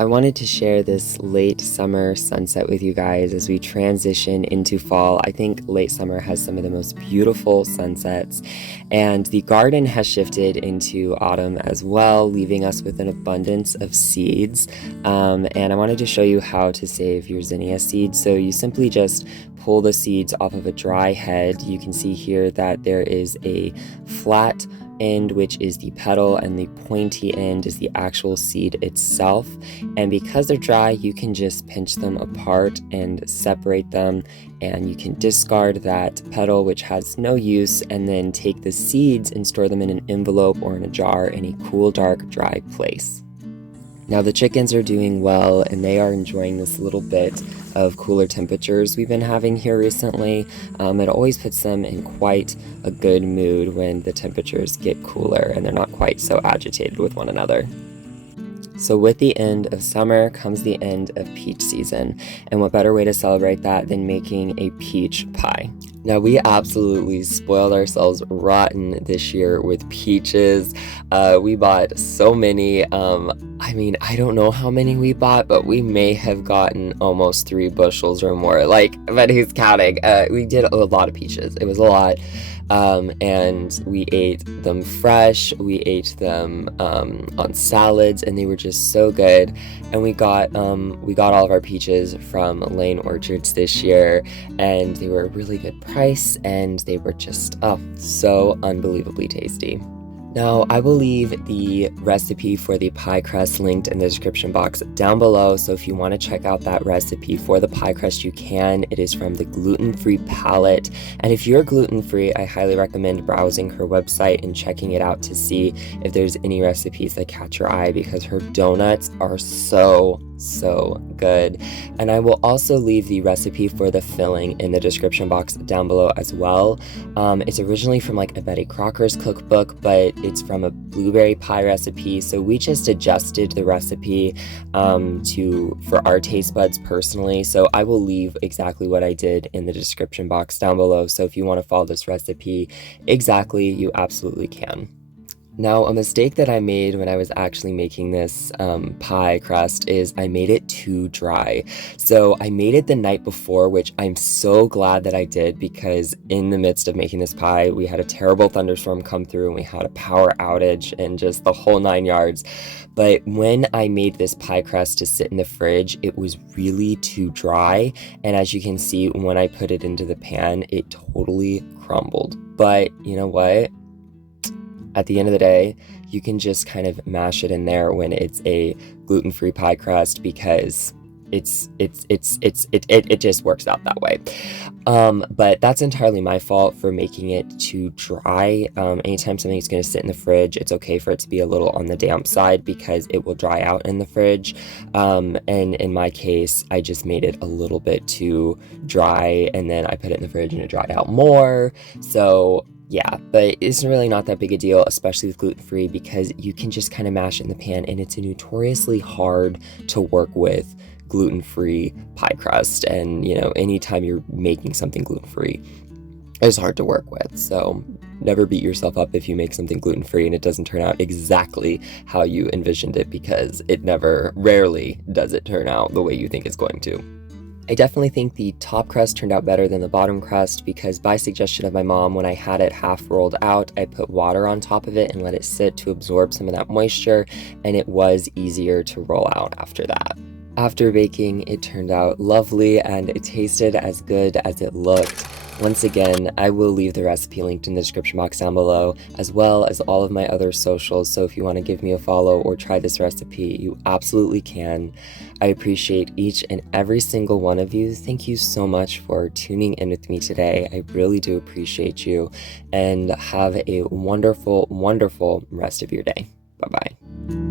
I wanted to share this late summer sunset with you guys as we transition into fall. I think late summer has some of the most beautiful sunsets, and the garden has shifted into autumn as well, leaving us with an abundance of seeds. And I wanted to show you how to save your zinnia seeds. So you simply just pull the seeds off of a dry head. You can see here that there is a flat end, which is the petal, and the pointy end is the actual seed itself. And because they're dry, you can just pinch them apart and separate them, and you can discard that petal, which has no use, and then take the seeds and store them in an envelope or in a jar in a cool, dark, dry place. Now the chickens are doing well, and they are enjoying this little bit of cooler temperatures we've been having here recently. It always puts them in quite a good mood when the temperatures get cooler and they're not quite so agitated with one another. So with the end of summer comes the end of peach season, and what better way to celebrate that than making a peach pie? Now, we absolutely spoiled ourselves rotten this year with peaches. We bought so many. I don't know how many we bought, but we may have gotten almost 3 bushels or more. But who's counting? We did a lot of peaches. It was a lot. And we ate them fresh, we ate them on salads, and they were just so good. And we got all of our peaches from Lane Orchards this year, and they were a really good price, and they were just so unbelievably tasty. Now, I will leave the recipe for the pie crust linked in the description box down below, so if you want to check out that recipe for the pie crust, you can. It is from the Gluten-free palette, and if you're gluten-free, I highly recommend browsing her website and checking it out to see if there's any recipes that catch your eye, because her donuts are so good. And I will also leave the recipe for the filling in the description box down below as well. It's originally from a Betty Crocker's cookbook, but it's from a blueberry pie recipe, so we just adjusted the recipe for our taste buds personally. So I will leave exactly what I did in the description box down below, so if you want to follow this recipe exactly, you absolutely can. Now, a mistake that I made when I was actually making this pie crust is I made it too dry. So I made it the night before, which I'm so glad that I did, because in the midst of making this pie, we had a terrible thunderstorm come through and we had a power outage and just the whole 9 yards. But when I made this pie crust to sit in the fridge, it was really too dry. And as you can see, when I put it into the pan, it totally crumbled. But you know what? At the end of the day, you can just kind of mash it in there when it's a gluten-free pie crust, because it just works out that way. But that's entirely my fault for making it too dry. Anytime something's going to sit in the fridge, it's okay for it to be a little on the damp side, because it will dry out in the fridge. And in my case, I just made it a little bit too dry, and then I put it in the fridge and it dried out more. So yeah, but it's really not that big a deal, especially with gluten-free, because you can just kind of mash it in the pan, and it's notoriously hard to work with gluten-free pie crust. And, anytime you're making something gluten-free, it's hard to work with. So never beat yourself up if you make something gluten-free and it doesn't turn out exactly how you envisioned it, because rarely does it turn out the way you think it's going to. I definitely think the top crust turned out better than the bottom crust, because by suggestion of my mom, when I had it half rolled out, I put water on top of it and let it sit to absorb some of that moisture, and it was easier to roll out after that. After baking, it turned out lovely, and it tasted as good as it looked. Once again, I will leave the recipe linked in the description box down below, as well as all of my other socials, so if you want to give me a follow or try this recipe, you absolutely can. I appreciate each and every single one of you. Thank you so much for tuning in with me today. I really do appreciate you, and have a wonderful, wonderful rest of your day. Bye-bye.